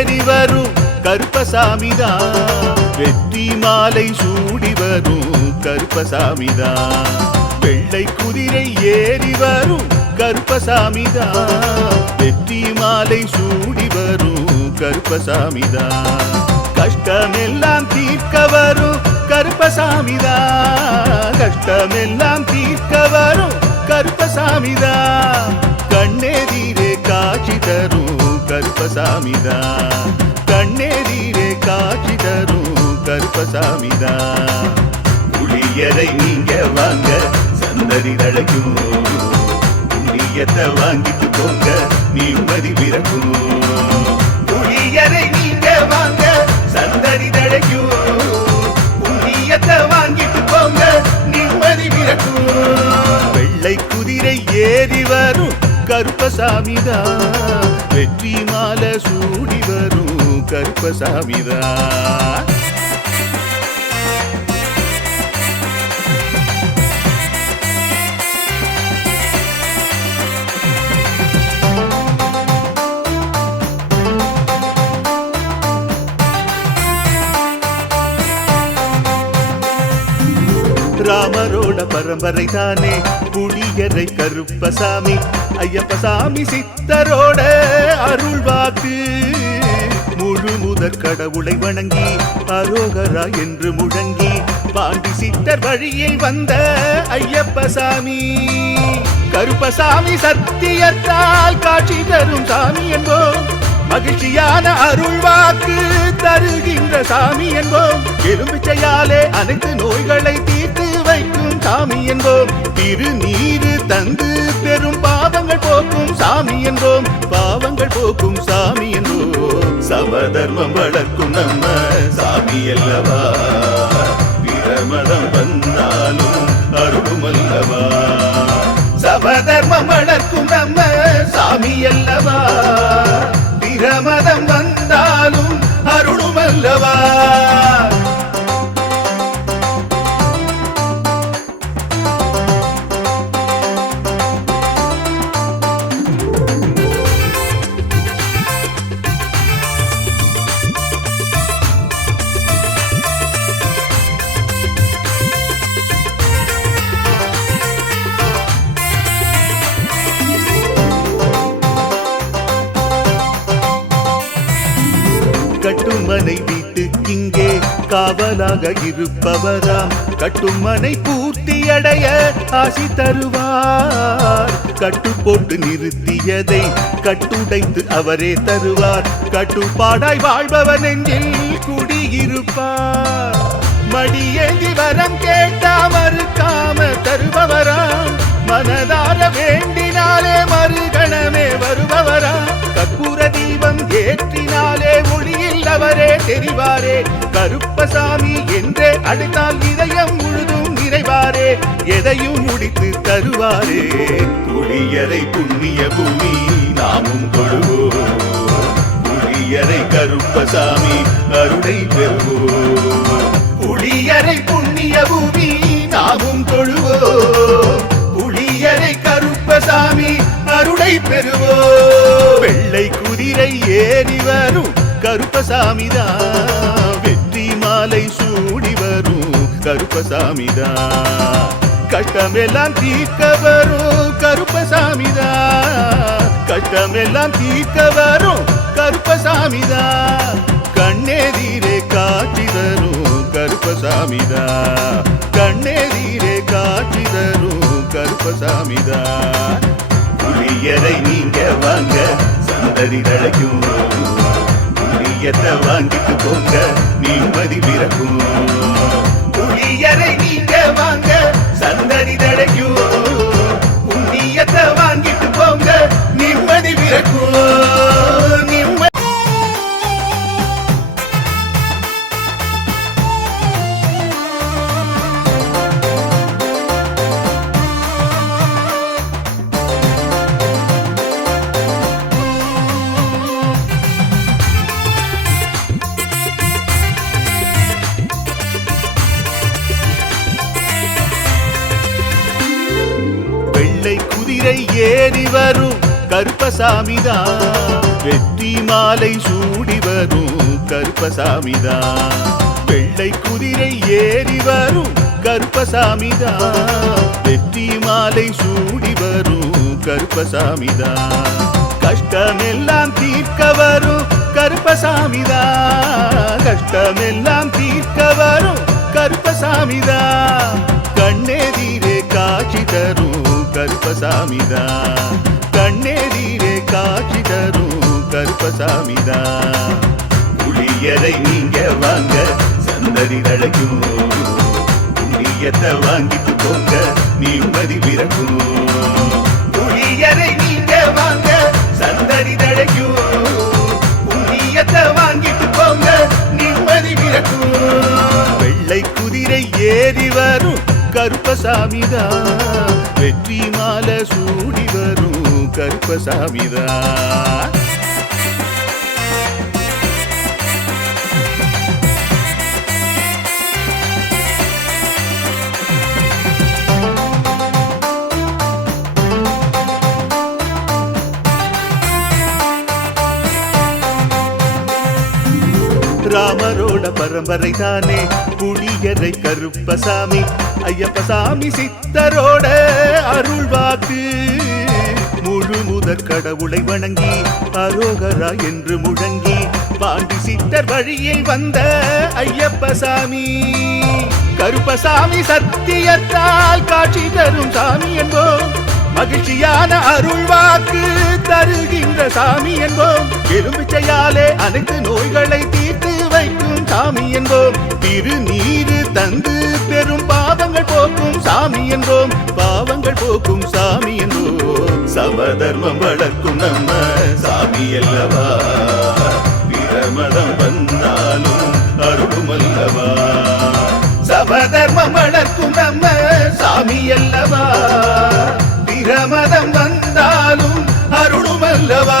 ஏறி வரும் கருப்பசாமிதான், வெற்றி மாலை சூடி வரும் கருப்பசாமிதான். வெள்ளை குதிரை ஏறி வரும் கருப்பசாமிதான், வெற்றி மாலை சூடி வரும் கருப்பசாமிதான். கஷ்டமெல்லாம் தீர்க்க வரும் கருப்பசாமிதான், கஷ்டமெல்லாம் தீர்க்க வரும் கருப்பசாமிதான். கண்ணெதிரே காட்சி தரும் கருப்பசாமிதான், கண்ணெதிரே காட்சி தரும் கருப்பசாமிதான். புளியரை நீங்க வாங்க சந்ததி தழைக்கும், புண்ணியத்தை வாங்கிட்டு போங்க நிம்மதி பிறக்கும். புளியரை நீங்க வாங்க சந்ததி தழைக்கும், புண்ணியத்தை வாங்கிட்டு போங்க நிம்மதி பிறக்கும். வெள்ளை குதிரை ஏறி வரும் கருப்பசாமிதான், வெற்றி மாலை சூடி வரும் கருப்பசாமிதான். ராமரோட பரம்பரை தானே புளியரை கருப்பசாமி, ஐயப்பசாமி சித்தரோட அருள்வாக்கு. முழு முதற் கடவுளை வணங்கி அரோகரா என்று முழங்கி பாண்டி சித்தர் வழியில் வந்த ஐயப்பசாமி. கருப்பசாமி சத்தியத்தால் காட்சி தரும் சாமி என்போம், மகிழ்ச்சியான அருள்வாக்கு தருகின்ற சாமி என்போம். எலும்பிச்சையாலே அனைத்து நோய்களை தீர்த்து வைக்கும் சாமி என்போம். திருநீரு தந்து பெரும் பாவங்கள் போக்கும் சாமி என்போம், பாவங்கள் போக்கும் சாமி என்போம். சமதர்மம் வளர்க்கும் நம்ம சாமி அல்லவா, பிரமதம் வந்தாலும் அருளும் அல்லவா. சமதர்மம் வளர்க்கும் நம்ம சாமி அல்லவா, பிரமதம் வந்தாலும் அருளும் அல்லவா. கட்டுமனை வீட்டுக்கிங்கே காவலாக இருப்பவராம், கட்டுமனை பூர்த்தியடைய ஆசி தருவார். கட்டு போட்டு நிறுத்தியதை கட்டுடைத்து அவரே தருவார், கட்டுப்பாடாய் வாழ்பவர் நெஞ்சில் குடியிருப்பார். மடியேந்தி வரம் கேட்டா மறுக்காம தருபவராம், மனதார வேண்டினாலே மறுகணமே வருபவராம். கற்பூர தீபம் ஏற்றினாலே ஒளியில் அவரே தெரிவாரே, கருப்பசாமி என்றே அழைத்தால் இதயம் முழுதும் நிறைவாரே, எதையும் முடித்து தருவாரே. புளியரை புண்ணிய பூமி நாமும் தொழுவோம், புளியரை கருப்பசாமி அருளை பெறுவோம். புளியரை புண்ணிய பூமி நாமும் தொழுவோம், புளியரை கருப்பசாமி அருளை பெறுவோம். வெள்ளை குதிரை ஏறி வரும் கருப்பசாமிதான், வெற்றி மாலை சூடி வரும் கருப்பசாமிதான். கஷ்டமெல்லாம் தீர்க்க வரும் கருப்பசாமிதான், கஷ்டமெல்லாம் தீர்க்க வரும் கருப்பசாமிதான். கண்ணெதிரே காட்சி தரும் கருப்பசாமிதான், கண்ணெதிரே காட்சி தரும் கருப்பசாமிதான். புளியரை நீங்க வாங்க சந்ததி தழைக்கும், புளியத்தை வாங்கிட்டு போங்க நிம்மதி பிறக்கும். புளியரை நீங்க வாங்க சந்ததி தழைக்கும், புண்ணியத்தை வாங்கிட்டு போங்க நிம்மதி பிறக்கும். நிம்மதி ஏறி வரும் கருப்பசாமிதான், வெற்றி மாலை சூடி வரும் கருப்பசாமிதான். வெள்ளை குதிரை ஏறி வரும் கருப்பசாமிதான். வெற்றி மாலை சூடி வரும் கருப்பசாமிதான். கஷ்டமெல்லாம் தீர்க்க வரும் கருப்பசாமிதான். கஷ்டமெல்லாம் தீர்க்க வரும் கருப்பசாமிதான். கண்ணெதிரே காட்சி தரும் கருப்பசாமிதான். கண்ணெதிரே காட்சி தரும் கருப்பசாமிதான். புளியரை நீங்க வாங்க சந்ததி தழைக்கும். புண்ணியத்தை வாங்கிட்டு போங்க நிம்மதி பிறக்கும். புளியரை நீங்க வாங்க சந்ததி தழைக்கும். புண்ணியத்தை வாங்கிட்டு போங்க நிம்மதி பிறக்கும். வெள்ளை குதிரை ஏறி வரும் கருப்பசாமிதான். வெற்றி மாலை சூடி வரும் கருப்பசாமிதான். ராமரோட பரம்பரை தானே புளியரை கருப்பசாமி. ஐயப்பசாமி சித்தரோட அருள்வாக்கு. முழு முதற் கடவுளை வணங்கி அரோகரா என்று முழங்கி பாண்டி சித்தர் வழியில் வந்த ஐயப்பசாமி. கருப்பசாமி சத்தியத்தால் காட்சி தரும் சாமி என்போம். மகிழ்ச்சியான அருள்வாக்கு தருகின்ற சாமி என்போம். எலும்பிச்சையாலே அனைத்து நோய்களை தீர்த்து வைக்கும் சாமி என்போம். திருநீரு தந்து பெரும் பாவங்கள் போக்கும் சாமி என்போம். பாவங்கள் போக்கும் சாமி என்போம். சமதர்மம் வளர்க்கும் நம்ம சாமி அல்லவா. பிரமதம் வந்தாலும் அருளும் அல்லவா. சமதர்மம் வளர்க்கும் நம்ம சாமி அல்லவா. பிரமதம் வந்தாலும் அருளும் அல்லவா.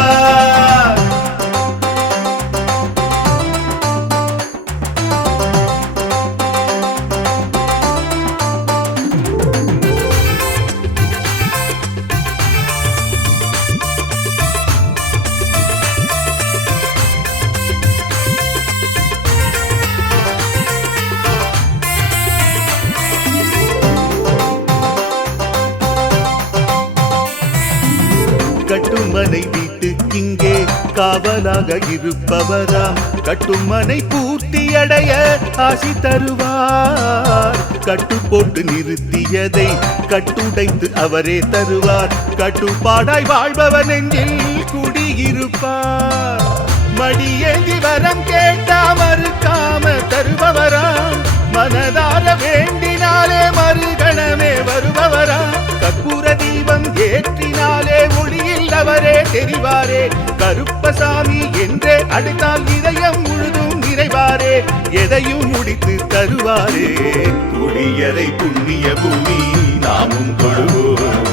கட்டுமனை வீட்டுக்கிங்கே காவலாக இருப்பவராம். கட்டுமனை பூர்த்தி அடைய ஆசி தருவார். கட்டு போட்டு நிறுத்தியதை கட்டுடைத்து அவரே தருவார். கட்டுப்பாடாய் வாழ்பவர் நெஞ்சில் குடியிருப்பார். மடியேந்தி வரம் கேட்டா மறுக்காம தருபவராம். மனதார வேண்டினாலே மறுகணமே வருபவராம். கற்பூர தீபம் ஏற்றினாலே ஒளியில் அவரே தெரிவாரே. கருப்பசாமி என்றே அழைத்தால் இதயம் முழுதும் நிறைவாரே. எதையும் முடித்து தருவாரே. புளியரை புண்ணிய பூமி நாமும் தொழுவோம்.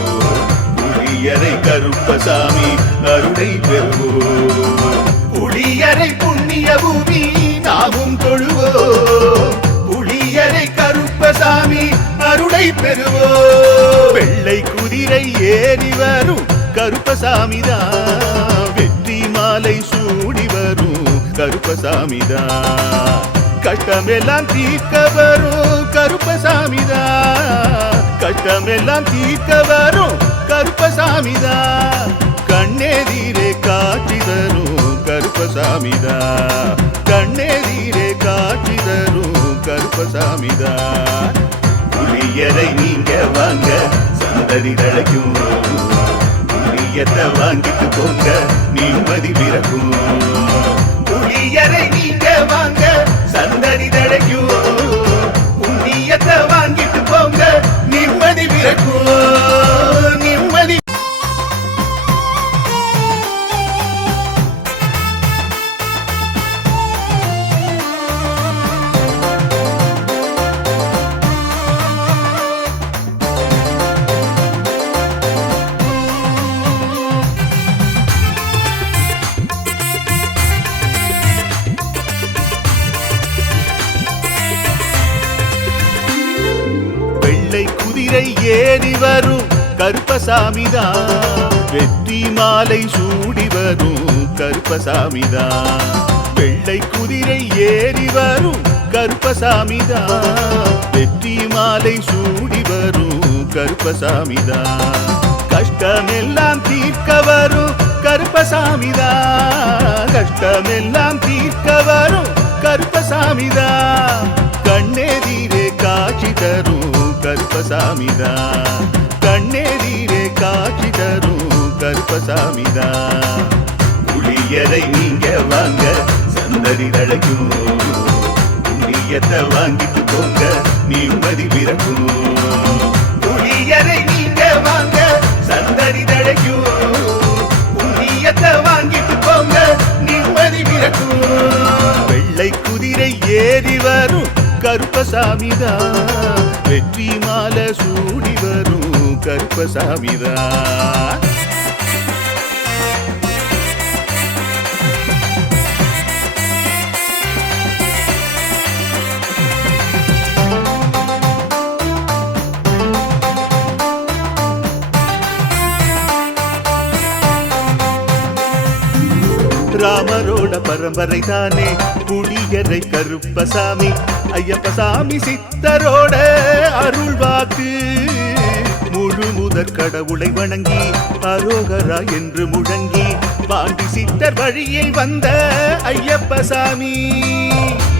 புளியரை கருப்பசாமி அருளை பெறுவோம். புளியரை புண்ணிய பூமி நாமும் தொழுவோம். புளியரை கருப்பசாமி அருளை பெறுவோம். வெள்ளை குதிரை ஏறி வரும் கருப்பசாமிதான். வெற்றி மாலை சூடி வரும் கருப்பசாமிதான். கஷ்டமெல்லாம் தீர்க்க வரும் கருப்பசாமிதான். கஷ்டமெல்லாம் தீர்க்க வரும் கருப்பசாமிதான். கண்ணெதிரே காட்சி தரும் கருப்பசாமிதான். கண்ணெதிரே காட்சி தரும் கருப்பசாமிதான். புளியரை நீங்க வாங்க சந்ததி தழைக்கும். புளியத்தை வாங்கிட்டு போங்க நிம்மதி பிறக்கும். புளியரை நீங்க வாங்க சந்ததி தழைக்கும். புண்ணியத்தை வாங்கிட்டு போங்க நிம்மதி பிறக்கும். நிம்மதி குதிரை ஏறி வரும் கருப்பசாமிதான். வெற்றி மாலை சூடி வரும் கருப்பசாமிதான். வெள்ளை குதிரை ஏறி வரும் கருப்பசாமிதான். வெற்றி மாலை சூடி வரும் கருப்பசாமிதான். கஷ்டமெல்லாம் தீர்க்க வரும் கருப்பசாமிதான். கஷ்டமெல்லாம் தீர்க்க வரும் கருப்பசாமிதான். கண்ணெதிரே காட்சி தரும் கருப்பசாமிதான். கண்ணெதிரே காட்சி தரும் கருப்பசாமிதான். புளியரை நீங்க வாங்க சந்ததி தழைக்கும். புண்ணியத்தை வாங்கிட்டு போங்க நிம்மதி பிறக்கும். புளியரை நீங்க வாங்க சந்ததி தழைக்கும். புண்ணியத்தை வாங்கிட்டு போங்க நிம்மதி பிறக்கும். வெள்ளை குதிரை ஏறி வரும் கருப்பசாமிதான். வெற்றி மாலை சூடி வரும் கருப்பசாமிதான். ராமரோட பரம்பரை தானே புளியரை கருப்பசாமி. ஐயப்பசாமி சித்தரோட அருள்வாக்கு. முழு முதற் கடவுளை வணங்கி அரோகரா என்று முழங்கி பாண்டி சித்தர் வழியில் வந்த ஐயப்பசாமி.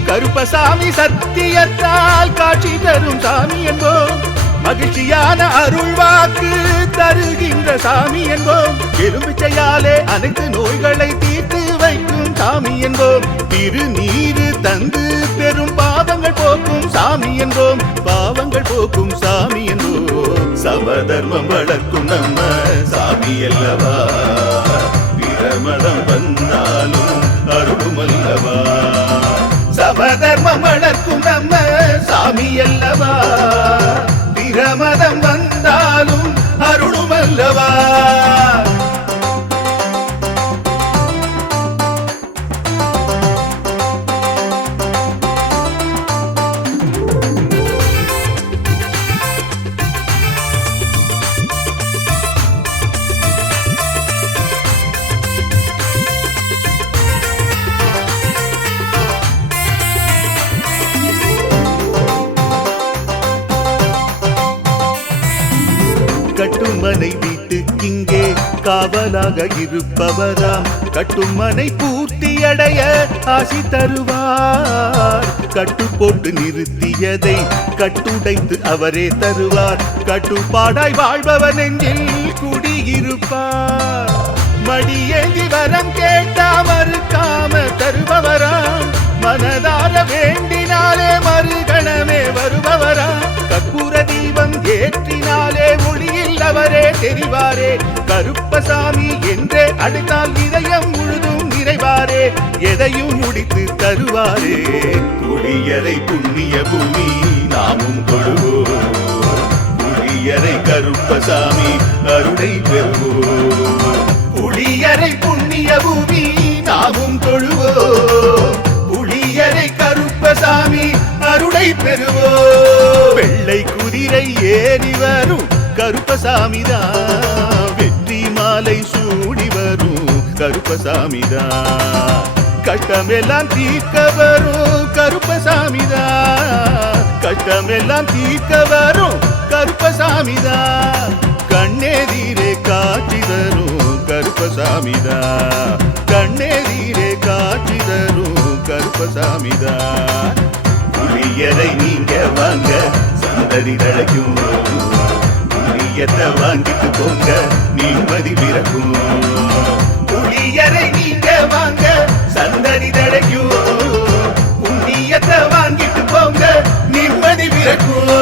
கருப்பசாமி சத்தியத்தால் காட்சி தரும் சாமி என்போம். மகிழ்ச்சியான அருள்வாக்கு தருகின்ற சாமி என்போம். எலும்பிச்சையாலே அனைத்து நோய்களை தீர்த்து வைக்கும் சாமி என்போம். திருநீரு தந்து பெரும் பாவங்கள் போக்கும் சாமி என்போம். பாவங்கள் போக்கும் சாமி என்போம். சமதர்மம் வளர்க்கும் நம்ம சாமி அல்லவா. பிரமதம் வந்தாலும் அருளும் அல்லவா. சமதர்மம் வளர்க்கும் நம்ம சாமி அல்லவா. பிரமதம் வந்தாலும் அருளும் அல்லவா. கட்டுமனை வீட்டுக்கிங்கே காவலாக இருப்பவராம். கட்டுமனை பூர்த்தியடைய ஆசி தருவார். கட்டு போட்டு நிறுத்தியதை கட்டுடைத்து அவரே தருவார். கட்டுப்பாடாய் வாழ்பவன் நெஞ்சில் குடியிருப்பார். மடியேந்தி வரம் கேட்டா மறுக்காம தருபவராம். மனதார வேண்டினாலே மறுகணமே வருபவராம். கற்பூர தீபம் ஏற்றினாலே ஒளியில் அவரே தெரிவாரே. கருப்பசாமி என்றே அழைத்தால் இதயம் முழுதும் நிறைவாரே. எதையும் முடித்து தருவாரே. புளியரை புண்ணிய பூமி நாமும் தொழுவோம். புளியரை கருப்பசாமி அருளை பெறுவோம். புளியரை புண்ணிய பூமி நாமும் தொழுவோம். புளியரை கருப்பசாமி அருளை பெறுவோம். வெள்ளை குதிரை ஏறி வரும் கருப்பசாமிதான். வெற்றி மாலை சூடி வரும் கருப்பசாமிதான். கஷ்டமெல்லாம் தீர்க்க வரும் கருப்பசாமிதான். கஷ்டமெல்லாம் தீர்க்க வரும் கருப்பசாமிதான். கண்ணெதிரே காட்சி தரும் கருப்பசாமிதான். கண்ணெதிரே காட்சி தரும் கருப்பசாமிதான். புளியரை நீங்க வாங்க சந்ததி தழைக்கும். புளியத்தை வாங்கிட்டு போங்க நிம்மதி பிறக்கும். புளியரை நீங்க வாங்க சந்ததி தழைக்கும். புண்ணியத்தை வாங்கிட்டு போங்க நிம்மதி பிறக்கும்.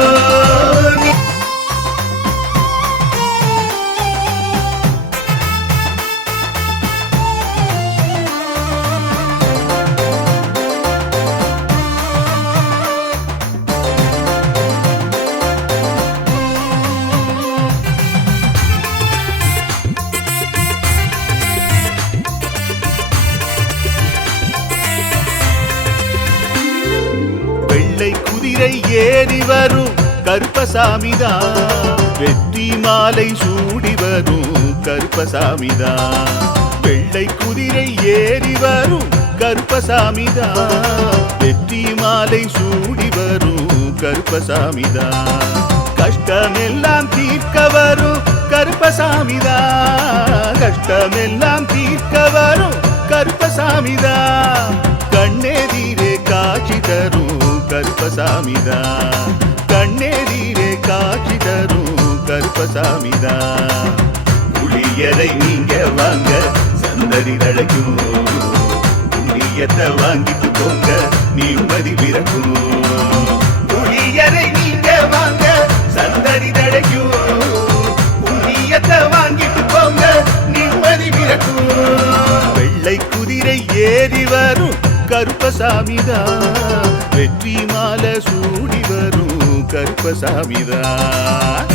குதிரை ஏறி வரும் கருப்பசாமிதான். வெற்றி மாலை சூடி வரும் கருப்பசாமிதான். வெள்ளை குதிரை ஏறி வரும் கருப்பசாமிதான், வெற்றி மாலை சூடி வரும் கருப்பசாமிதான், கஷ்டமெல்லாம் தீர்க்க வரும் கருப்பசாமிதான், கஷ்டமெல்லாம் தீர்க்க வரும் கருப்பசாமிதான், கண்ணெதிரே காட்சி தரும் கருப்பசாமிதான், கண்ணெதிரே காட்சி தரும் கருப்பசாமிதான். புளியரை நீங்க வாங்க சந்ததி தழைக்கும், புண்ணியத்தை வாங்கிட்டு போங்க நிம்மதி பிறக்கும். புளியரை நீங்க வாங்க சந்ததி தழைக்கும், புண்ணியத்தை வாங்கிட்டு போங்க நிம்மதி பிறக்கும். வெள்ளை குதிரை ஏறி வரும் கருப்பசாமிதான், வெற்றி மாலை சூடி வரும் கருப்பசாமிதான்.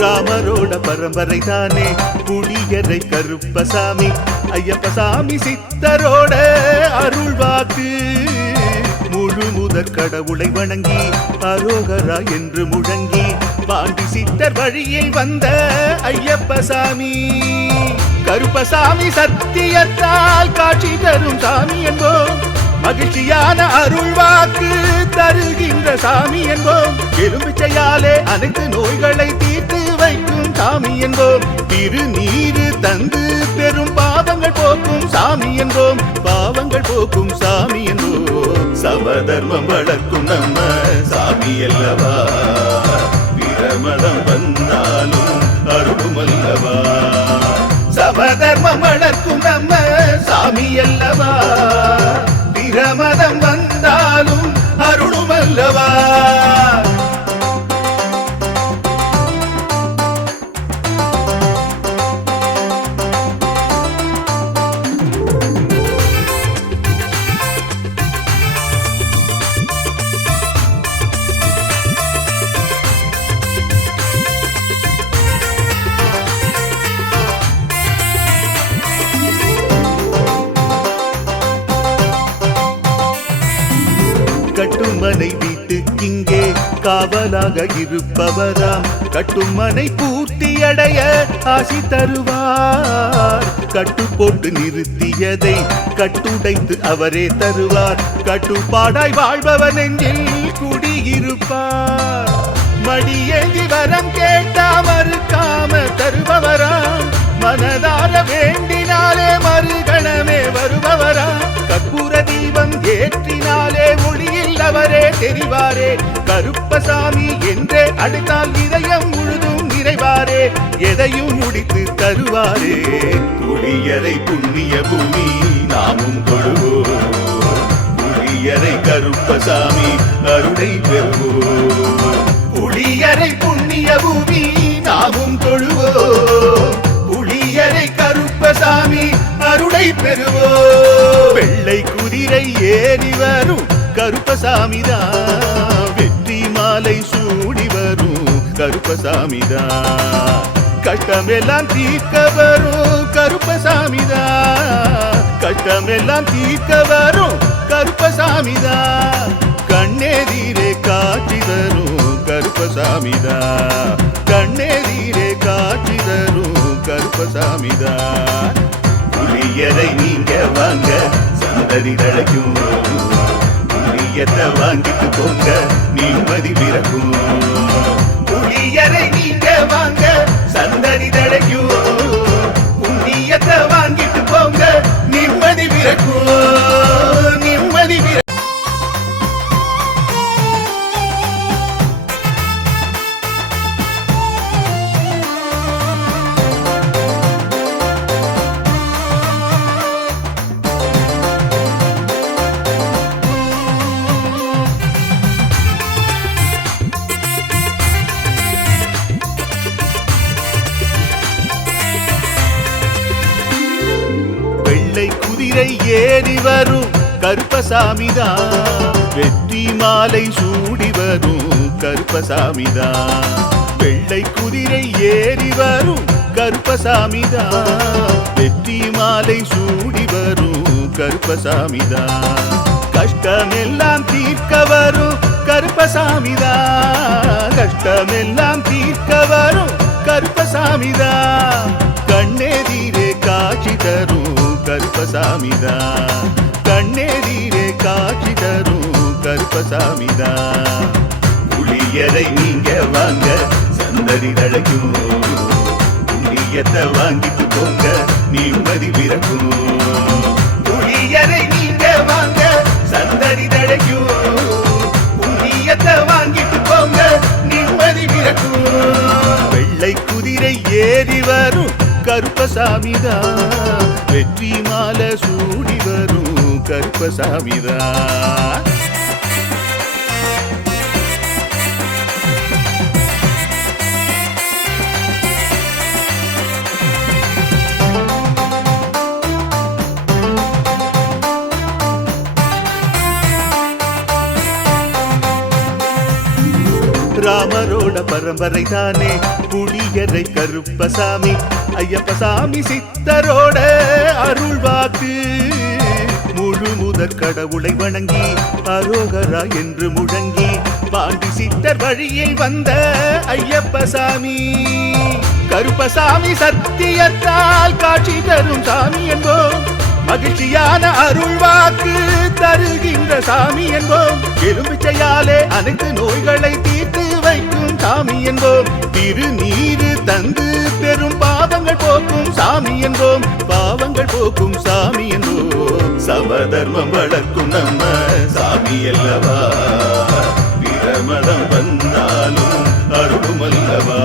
ராமரோட பரம்பரை தானே புளியரை கருப்பசாமி, ஐயப்பசாமி சித்தரோட அருள்வாக்கு, முழு முதற் கடவுளை வணங்கி அரோகரா என்று முழங்கி பாண்டி சித்தர் வழியில் வந்த ஐயப்பசாமி, கருப்பசாமி சத்தியத்தால் காட்சி தரும் சாமி என்போம், மகிழ்ச்சியான அருள்வாக்கு தருகின்ற சாமி என்போம், எலுமிச்சையாலே அனைத்து நோய்களை தீர்த்து வைக்கும் சாமி என்போம், திருநீரு தந்து பெரும் பாவங்கள் போக்கும் சாமி என்போம், பாவங்கள் போக்கும் சாமி என்போம், சமதர்மம் வளர்க்கும் நம்ம சாமி அல்லவா, பிரமதம் வந்தாலும் அருளும் அல்லவா, சமதர்மம் வளர்க்கும் நம்ம சாமி அல்லவா, பிரமதம் வந்தாலும் அருளும் அல்லவா. கட்டுமனை வீட்டுக்கிங்கே காவலாக இருப்பவராம், கட்டுமனை பூர்த்தி அடைய ஆசி தருவார், கட்டு போட்டு நிறுத்தியதை கட்டுடைத்து அவரே தருவார், கட்டுப்பாடாய் வாழ்பவர் நெஞ்சில் குடியிருப்பார், மடியேந்தி வரம் கேட்டா மறுக்காம தருபவராம், மனதார வேண்டினாலே மறுகணமே வருபவரா, கற்பூர தீபம் ஏற்றினாலே ஒளியில் அவரே தெரிவாரே, கருப்பசாமி என்றே அழைத்தால் இதயம் முழுதும் நிறைவாரே, எதையும் முடித்து தருவாரே, புளியரை புண்ணிய பூமி நாமும் தொழுவோம், புளியரை கருப்பசாமி அருளை பெறுவோம், புளியரை புண்ணிய பூமி நாமும் தொழுவோம், புளியரை கருப்பசாமி அருளை பெறுவோம். வெள்ளை குதிரை ஏறி வரும் கருப்பசாமிதான், வெற்றி மாலை சூடி வரும் கருப்பசாமிதான், கஷ்டமெல்லாம் தீர்க்க வரும் கருப்பசாமிதான், கஷ்டமெல்லாம் தீர்க்க வரும் கருப்பசாமிதான், கண்ணெதிரே காட்சி தரும் கருப்பசாமிதான், கண்ணெதிரே காட்சி தரும் கருப்பசாமிதான். புளியரை நீங்க வாங்க சந்ததி தழைக்கும், புளியத்தை வாங்கிட்டு போங்க நிம்மதி பிறக்கும், புளியரை நீங்க வாங்க சந்ததி தழைக்கும், புண்ணியத்தை வாங்கிட்டு போங்க நிம்மதி பிறக்கும், நிம்மதி பிறக்கும். குதிரை ஏறி வரும் கருப்பசாமிதான், வெற்றி மாலை சூடி வரும் கருப்பசாமிதான், வெள்ளை குதிரை ஏறி வரும் கருப்பசாமிதான். வெற்றி மாலை சூடி வரும் கருப்பசாமிதான். கஷ்டமெல்லாம் தீர்க்க வரும் கருப்பசாமிதான். கஷ்டமெல்லாம் தீர்க்க வரும் கருப்பசாமிதான். கண்ணெதிரே காட்சி தரும் கருப்பசாமிதான். கண்ணெதிரே காட்சி தரும் கருப்பசாமிதான். புளியரை நீங்க வாங்க சந்ததி தழைக்கும். புண்ணியத்தை வாங்கிட்டு போங்க நிம்மதி பிறக்கும். புளியரை நீங்க வாங்க சந்ததி தழைக்கும். புண்ணியத்தை வாங்கிட்டு போங்க நிம்மதி பிறக்கும். வெள்ளை குதிரை ஏறி வரும் கருப்பசாமிதான். வெற்றி மாலை சூடி வரும் கருப்பசாமிதான். ராமரோட பரம்பரை தானே புளியரை கருப்பசாமி. ஐயப்பசாமி சித்தரோட அருள் வாக்கு. முழு முதற் கடவுளை வணங்கி அரோகரா என்று முழங்கி பாண்டி சித்தர் வழியில் வந்த ஐயப்பசாமி. கருப்பசாமி சத்தியத்தால் காட்சி தரும் சாமி என்போம். மகிழ்ச்சியான அருள் வாக்கு தருகின்ற சாமி என்போம். எலும்பிச்சையாலே அனைத்து நோய்களை தீர்த்து வைக்கும் சாமி என்போம். திருநீரு தந்து பெரும் பாவங்கள் போக்கும் சாமி என்போம். பாவங்கள் போக்கும் சாமி என்போம். சமதர்மம் வளர்க்கும் நம்ம சாமி அல்லவா. பிரமதம் வந்தாலும் அருளும் அல்லவா.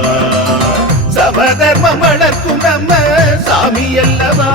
சமதர்மம் வளர்க்கும் நம்ம சாமி அல்லவா.